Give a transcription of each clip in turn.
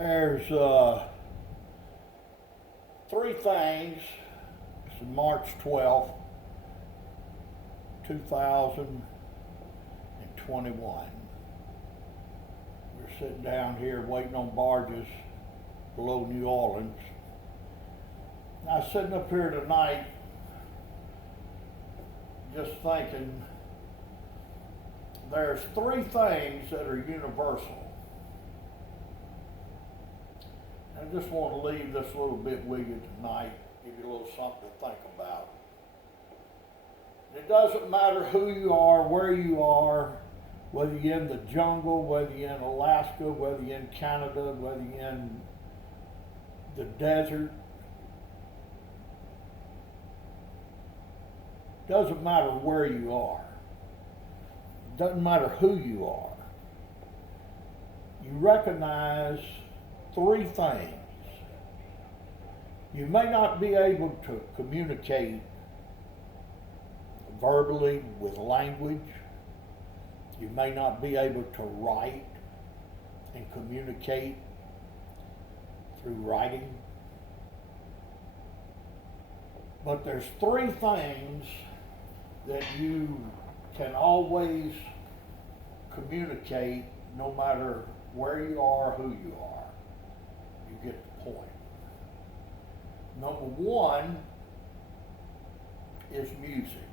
There's three things. It's March 12th, 2021. We're sitting down here waiting on barges below New Orleans. I was sitting up here tonight just thinking there's three things that are universal. I just want to leave this a little bit with you tonight, give you a little something to think about. It doesn't matter who you are, where you are, whether you're in the jungle, whether you're in Alaska, whether you're in Canada, whether you're in the desert. Doesn't matter where you are. Doesn't matter who you are. You recognize three things. You may not be able to communicate verbally with language. You may not be able to write and communicate through writing. But there's three things that you can always communicate no matter where you are, who you are. You get the point. Number one is music.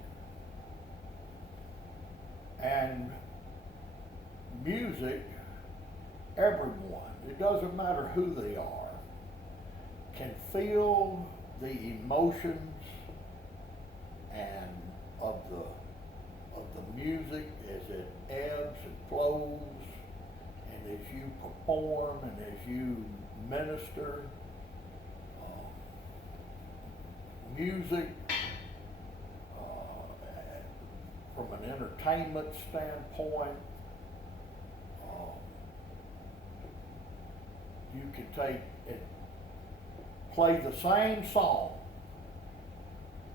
And music, everyone, it doesn't matter who they are, can feel the emotions and of the music as it ebbs and flows, and as you perform and as you minister. Music, from an entertainment standpoint, you can take and play the same song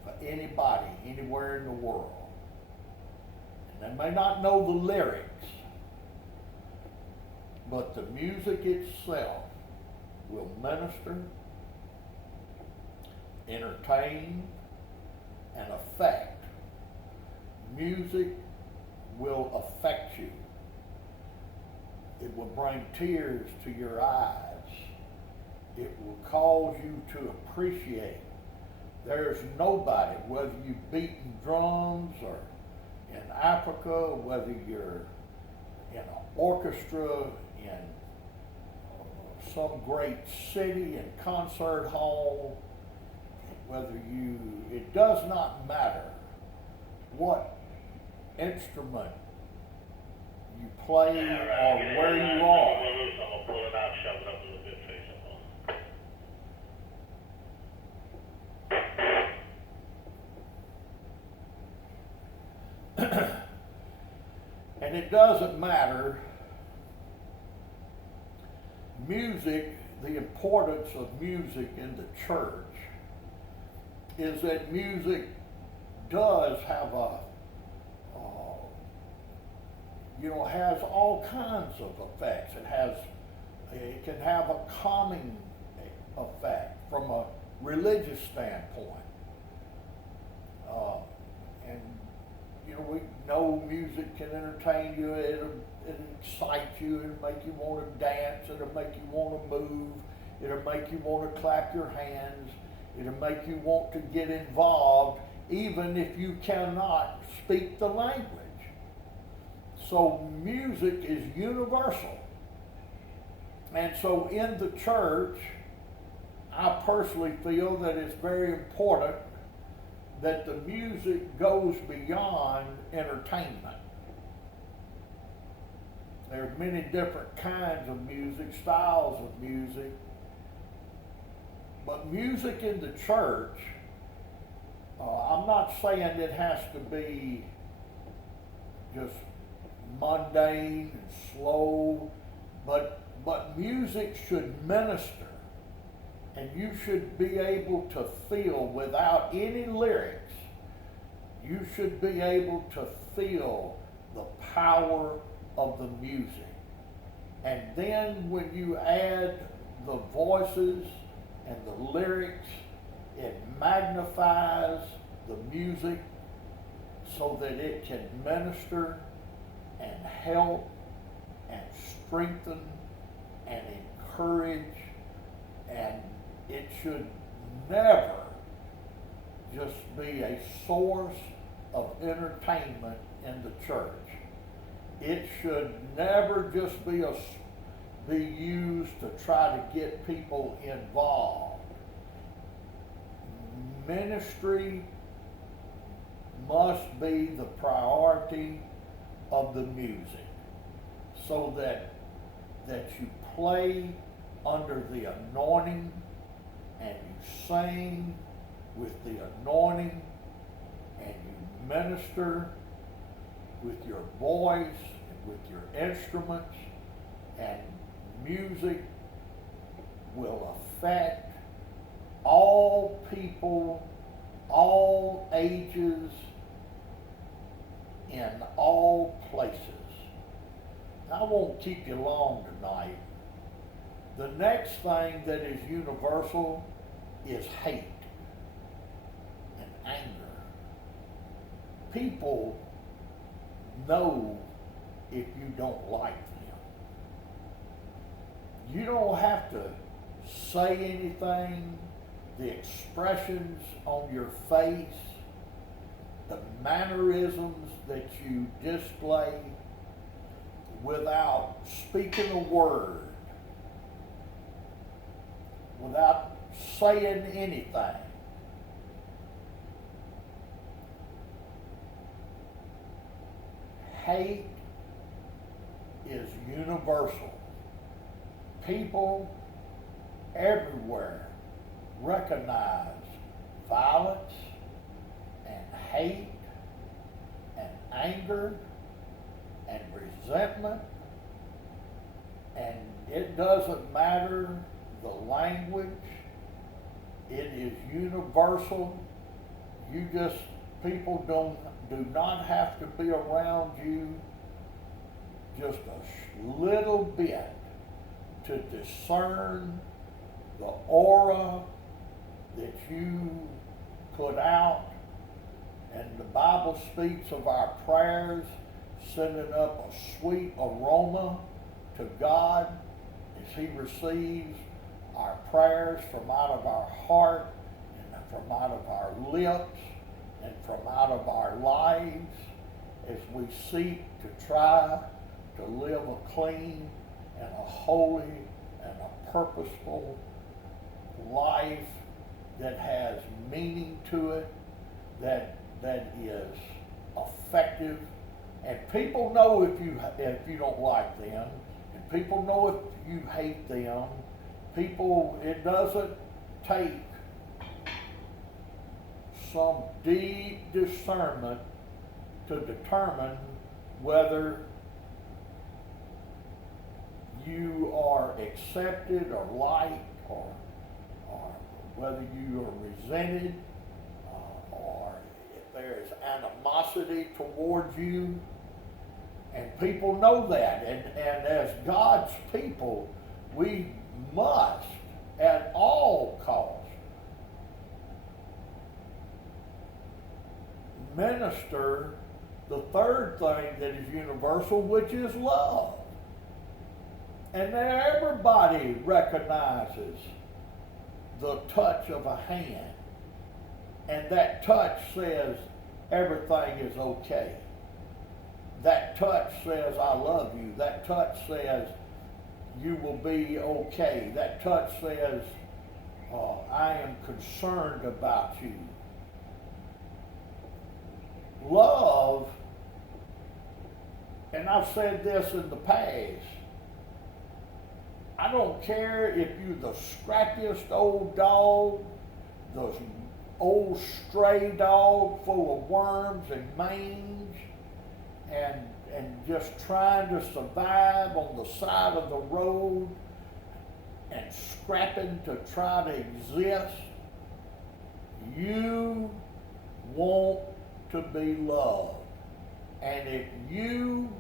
for anybody, anywhere in the world. And they may not know the lyrics, but the music itself will minister, entertain, and affect. Music will affect you. It will bring tears to your eyes. It will cause you to appreciate. There's nobody, whether you've beaten drums or in Africa, whether you're in an orchestra, in some great city and concert hall, it does not matter what instrument you play or where you are. And it doesn't matter. Music, the importance of music in the church is that music does have has all kinds of effects. It can have a calming effect from a religious standpoint. And we know music can entertain you, it'll excite you, it'll make you want to dance, it'll make you want to move, it'll make you want to clap your hands, it'll make you want to get involved, even if you cannot speak the language. So music is universal. And so in the church, I personally feel that it's very important that the music goes beyond entertainment. There's many different kinds of music, styles of music, but music in the church, I'm not saying it has to be just mundane and slow, but music should minister, and you should be able to feel without any lyrics. You should be able to feel the power of the music. And then when you add the voices and the lyrics. It magnifies the music so that it can minister and help and strengthen and encourage, and it should never just be a source of entertainment in the church. It should never just be used to try to get people involved. Ministry must be the priority of the music, so that you play under the anointing and you sing with the anointing and you minister with your voice and with your instruments, and music will affect all people, all ages, in all places. I won't keep you long tonight. The next thing that is universal is hate and anger. People know if you don't like them. You don't have to say anything. The expressions on your face, the mannerisms that you display without speaking a word, without saying anything. Hate is universal. People everywhere recognize violence and hate and anger and resentment, and it doesn't matter the language. It is universal. People do not have to be around you just a little bit to discern the aura that you put out. And the Bible speaks of our prayers sending up a sweet aroma to God as He receives our prayers from out of our heart and from out of our lips and from out of our lives, as we seek to try to live a clean and a holy and a purposeful life that has meaning to it, that is effective. And people know if you don't like them, and people know if you hate them. It doesn't take some deep discernment to determine whether you are accepted or liked, or whether you are resented, or if there is animosity towards you. And people know that. And as God's people, we must, at all costs, minister the third thing that is universal, which is love. And everybody recognizes the touch of a hand. And that touch says everything is okay. That touch says I love you. That touch says you will be okay. That touch says I am concerned about you. Love, and I've said this in the past, I don't care if you're the scrappiest old dog, the old stray dog full of worms and mange, and just trying to survive on the side of the road and scrapping to try to exist. You want to be loved. And if you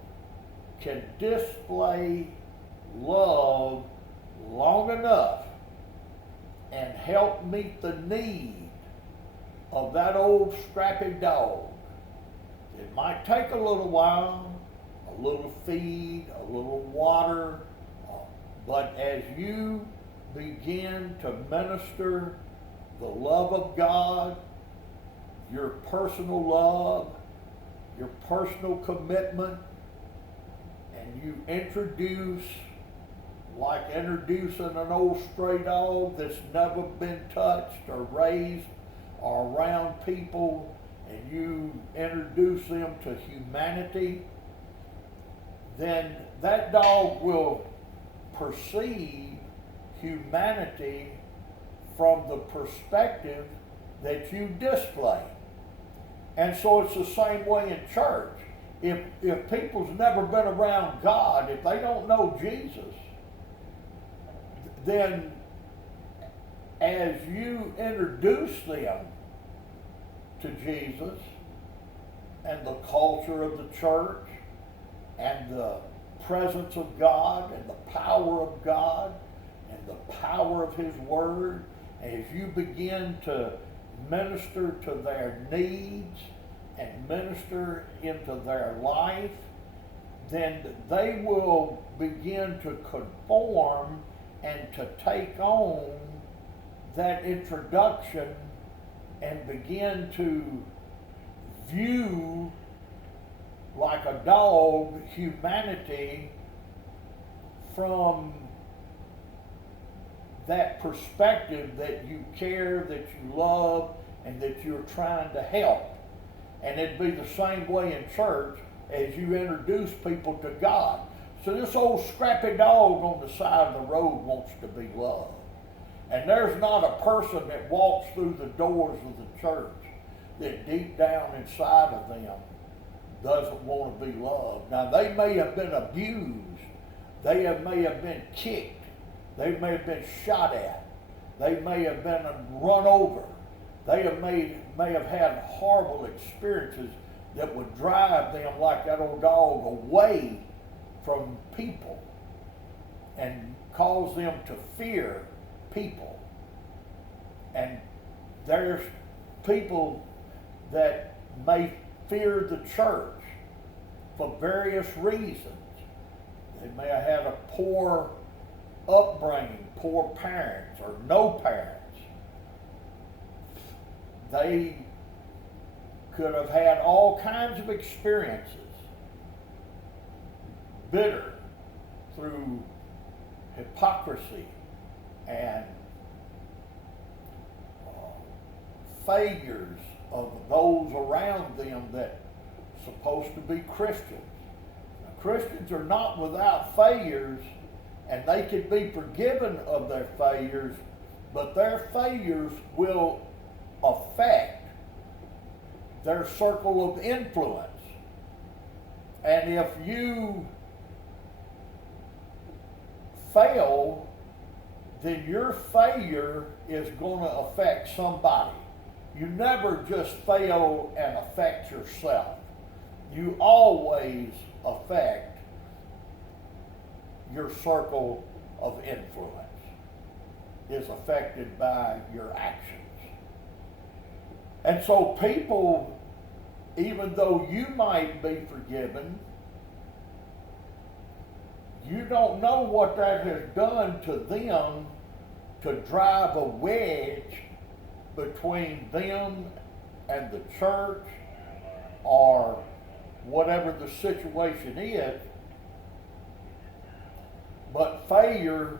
can display love long enough and help meet the need of that old scrappy dog. It might take a little while, a little feed, a little water, but as you begin to minister the love of God, your personal love, your personal commitment, and you introduce, like introducing an old stray dog that's never been touched or raised or around people, and you introduce them to humanity, then that dog will perceive humanity from the perspective that you display. And so it's the same way in church. If people's never been around God, if they don't know Jesus, then as you introduce them to Jesus and the culture of the church and the presence of God and the power of God and the power of His Word, as you begin to minister to their needs and minister into their life, then they will begin to conform and to take on that introduction and begin to view, like a dog, humanity from that perspective that you care, that you love, and that you're trying to help. And it'd be the same way in church as you introduce people to God. So this old scrappy dog on the side of the road wants to be loved. And there's not a person that walks through the doors of the church that deep down inside of them doesn't want to be loved. Now, they may have been abused. They may have been kicked. They may have been shot at. They may have been run over. They may have had horrible experiences that would drive them, like that old dog, away from people and cause them to fear people. And there's people that may fear the church for various reasons. They may have had a poor upbringing, poor parents, or no parents. They could have had all kinds of experiences, bitter through hypocrisy and failures of those around them that are supposed to be Christians. Now, Christians are not without failures, and they can be forgiven of their failures, but their failures will affect their circle of influence. And if you fail, then your failure is going to affect somebody. You never just fail and affect yourself. You always affect your circle of influence is affected by your actions. And so people, even though you might be forgiven, you don't know what that has done to them to drive a wedge between them and the church or whatever the situation is. But failure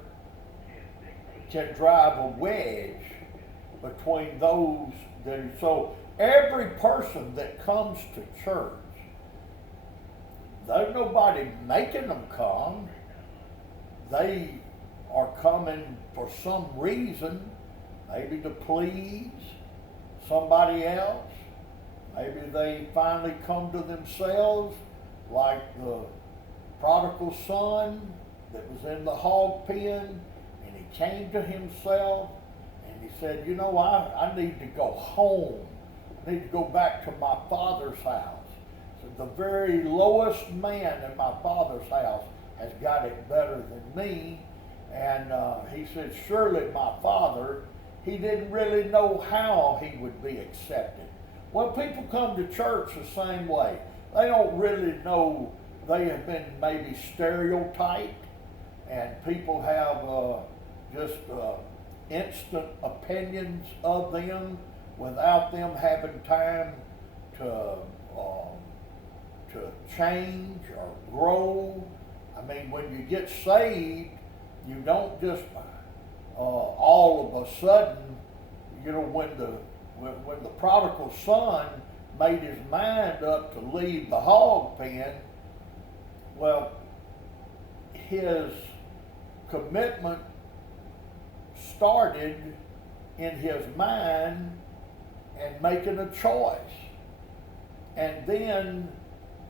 can drive a wedge between those that are. So every person that comes to church, there's nobody making them come. They are coming for some reason, maybe to please somebody else. Maybe they finally come to themselves, like the prodigal son that was in the hog pen, and he came to himself and he said, you know, I need to go home. I need to go back to my father's house. So the very lowest man in my father's house has got it better than me, And he said, surely my father, he didn't really know how he would be accepted. Well, people come to church the same way. They don't really know. They have been maybe stereotyped, and people have just instant opinions of them without them having time to change or grow. I mean, when you get saved, you don't just all of a sudden, you know, when the prodigal son made his mind up to leave the hog pen, well, his commitment started in his mind and making a choice. And then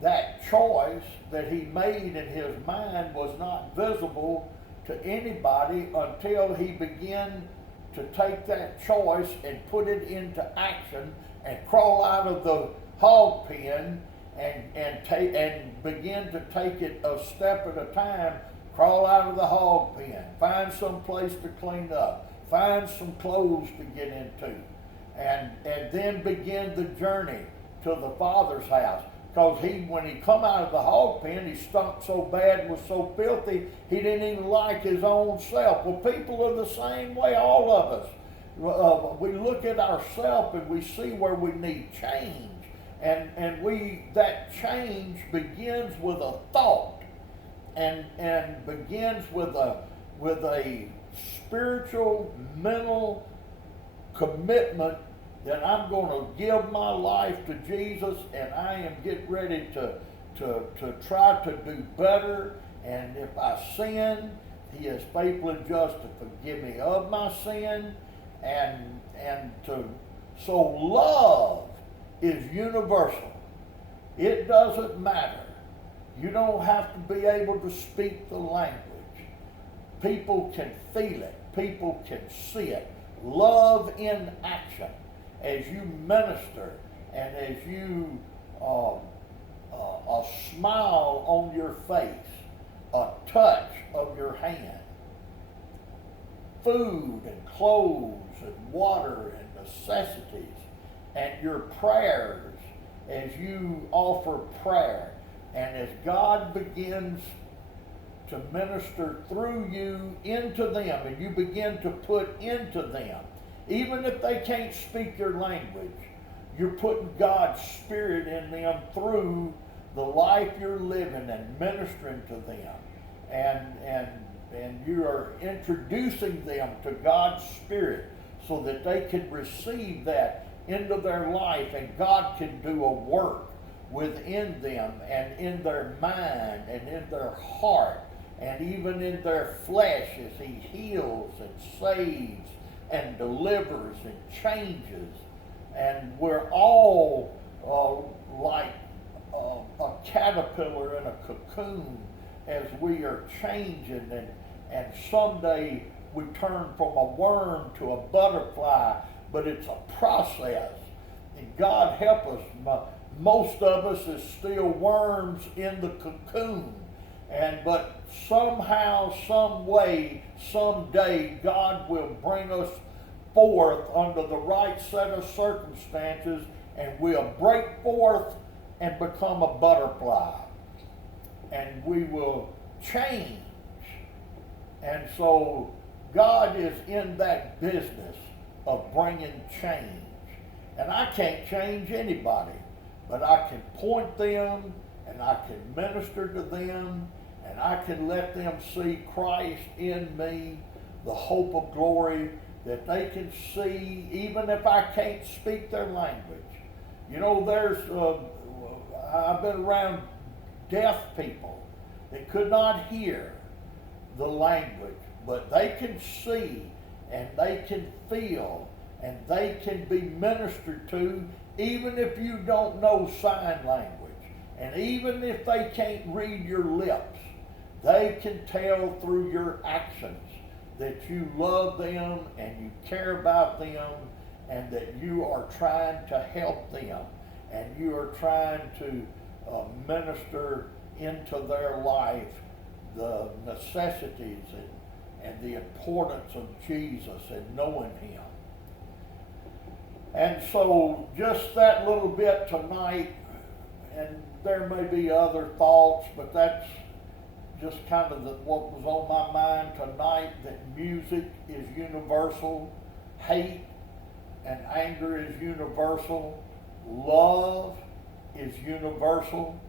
that choice that he made in his mind was not visible to anybody until he began to take that choice and put it into action and crawl out of the hog pen and begin to take it a step at a time. Crawl out of the hog pen, find some place to clean up, find some clothes to get into, and then begin the journey to the Father's house. Because when he come out of the hog pen, he stunk so bad and was so filthy, he didn't even like his own self. Well, people are the same way, all of us. We look at ourselves and we see where we need change. And that change begins with a thought and begins with a spiritual, mental commitment that I'm going to give my life to Jesus, and I am getting ready to try to do better. And if I sin, he is faithful and just to forgive me of my sin. So love is universal. It doesn't matter. You don't have to be able to speak the language. People can feel it. People can see it. Love in action. As you minister and as you a smile on your face, a touch of your hand, food and clothes and water and necessities, and your prayers as you offer prayer, and as God begins to minister through you into them, and you begin to put into them, even if they can't speak your language, you're putting God's Spirit in them through the life you're living and ministering to them. And you are introducing them to God's Spirit so that they can receive that into their life, and God can do a work within them and in their mind and in their heart and even in their flesh as he heals and saves and delivers and changes. And we're all like a caterpillar in a cocoon as we are changing, and someday we turn from a worm to a butterfly, but it's a process. And God help us, most of us is still worms in the cocoon, but somehow, some way, someday, God will bring us forth under the right set of circumstances, and we'll break forth and become a butterfly, and we will change. And so God is in that business of bringing change. And I can't change anybody, but I can point them, and I can minister to them, and I can let them see Christ in me, the hope of glory that they can see, even if I can't speak their language. You know, I've been around deaf people that could not hear the language, but they can see and they can feel and they can be ministered to, even if you don't know sign language. And even if they can't read your lips, they can tell through your actions that you love them and you care about them, and that you are trying to help them, and you are trying to minister into their life the necessities and the importance of Jesus and knowing him. And so just that little bit tonight, and there may be other thoughts, but that's just kind of what was on my mind tonight, that music is universal, hate and anger is universal, love is universal.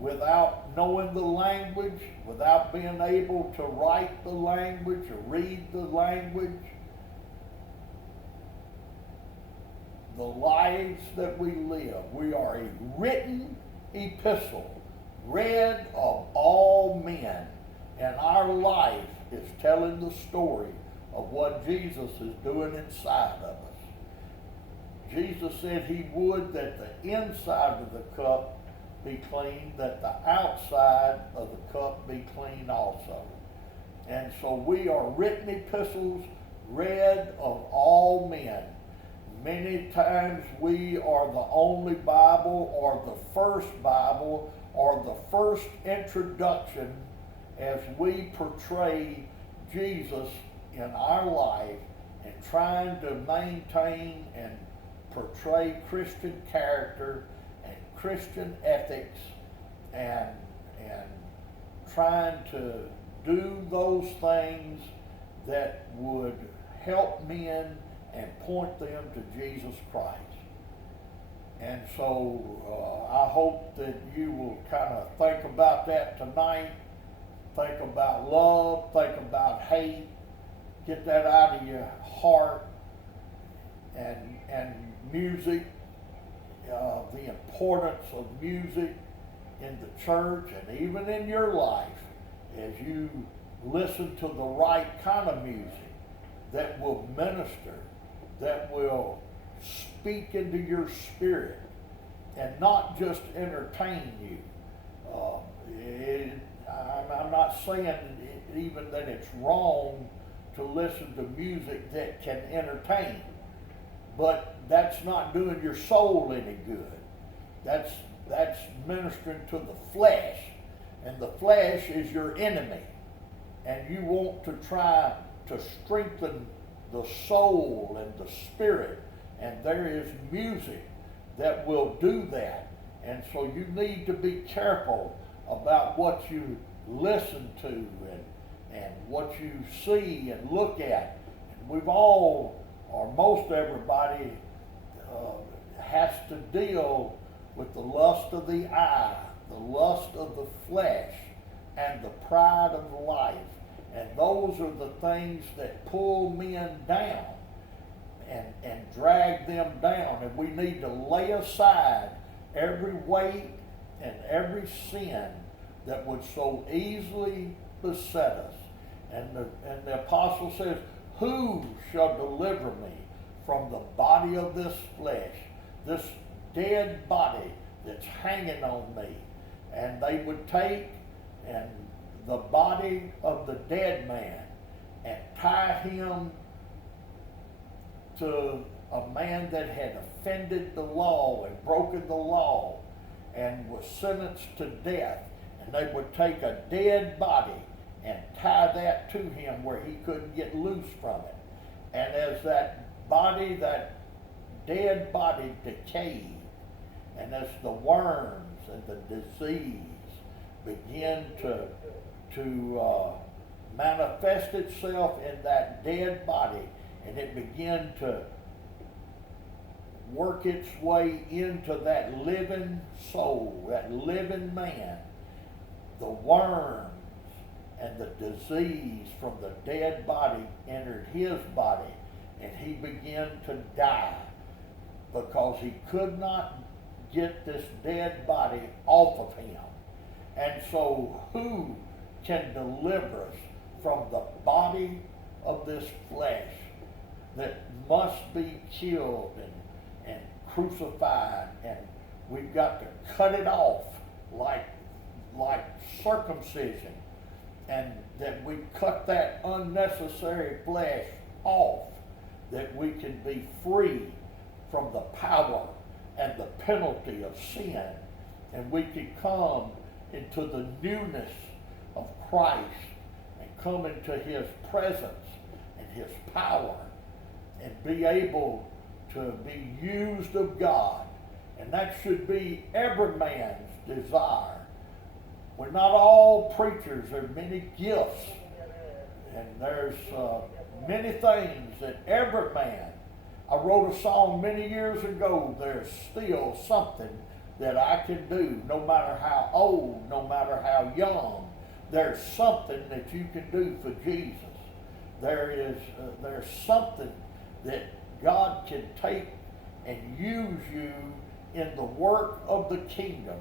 Without knowing the language, without being able to write the language or read the language, the lives that we live, we are a written epistle, read of all men, and our life is telling the story of what Jesus is doing inside of us. Jesus said he would that the inside of the cup be clean, that the outside of the cup be clean also. And so we are written epistles, read of all men. Many times we are the only Bible or the first Bible or the first introduction as we portray Jesus in our life and trying to maintain and portray Christian character and Christian ethics and trying to do those things that would help men and point them to Jesus Christ. And so I hope that you will kind of think about that tonight. Think about love, think about hate, get that out of your heart, and music, the importance of music in the church and even in your life as you listen to the right kind of music that will minister, that will speak into your spirit and not just entertain you. I'm not saying even that it's wrong to listen to music that can entertain, but that's not doing your soul any good. That's ministering to the flesh, and the flesh is your enemy, and you want to try to strengthen the soul and the spirit, and there is music that will do that. And so you need to be careful about what you listen to and what you see and look at. And we've all, or most everybody, has to deal with the lust of the eye, the lust of the flesh, and the pride of life. And those are the things that pull men down and drag them down. And we need to lay aside every weight and every sin that would so easily beset us. And the apostle says, who shall deliver me from the body of this flesh, this dead body that's hanging on me? And they would take and the body of the dead man and tie him to a man that had offended the law and broken the law and was sentenced to death. And they would take a dead body and tie that to him where he couldn't get loose from it. And as that body, that dead body decayed, and as the worms and the disease begin to manifest itself in that dead body, and it began to work its way into that living soul, that living man, the worms and the disease from the dead body entered his body, and he began to die because he could not get this dead body off of him. And so who can deliver us from the body of this flesh that must be killed and crucified, and we've got to cut it off like circumcision, and that we cut that unnecessary flesh off, that we can be free from the power and the penalty of sin, and we can come into the newness of Christ and come into His presence and His power and be able to be used of God. And that should be every man's desire. We're not all preachers. There are many gifts. And there's many things that every man. I wrote a song many years ago, there's still something that I can do, no matter how old, no matter how young. There's something that you can do for Jesus. There's something that God can take and use you in the work of the kingdom,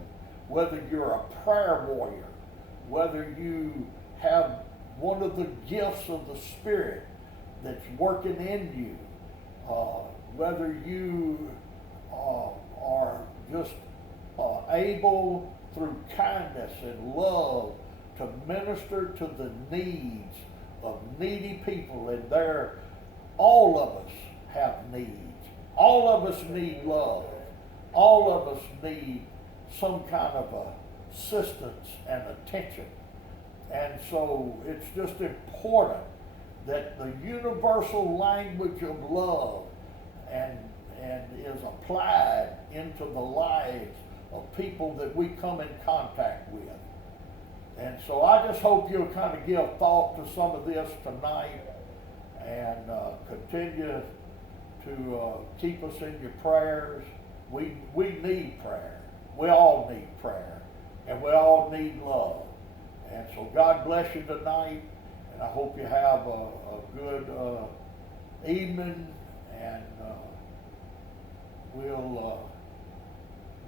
whether you're a prayer warrior, whether you have one of the gifts of the Spirit that's working in you, whether you are just able through kindness and love to minister to the needs of needy people. And all of us have needs. All of us need love. All of us need some kind of assistance and attention. And so it's just important that the universal language of love and is applied into the lives of people that we come in contact with. And so I just hope you'll kind of give thought to some of this tonight and continue to keep us in your prayers. We need prayer. We all need prayer. And we all need love. And so God bless you tonight. And I hope you have a good evening. And we'll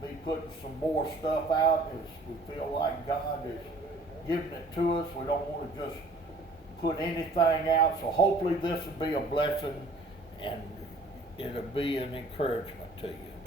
be putting some more stuff out as we feel like God is giving it to us. We don't want to just put anything out. So hopefully this will be a blessing and it'll be an encouragement to you.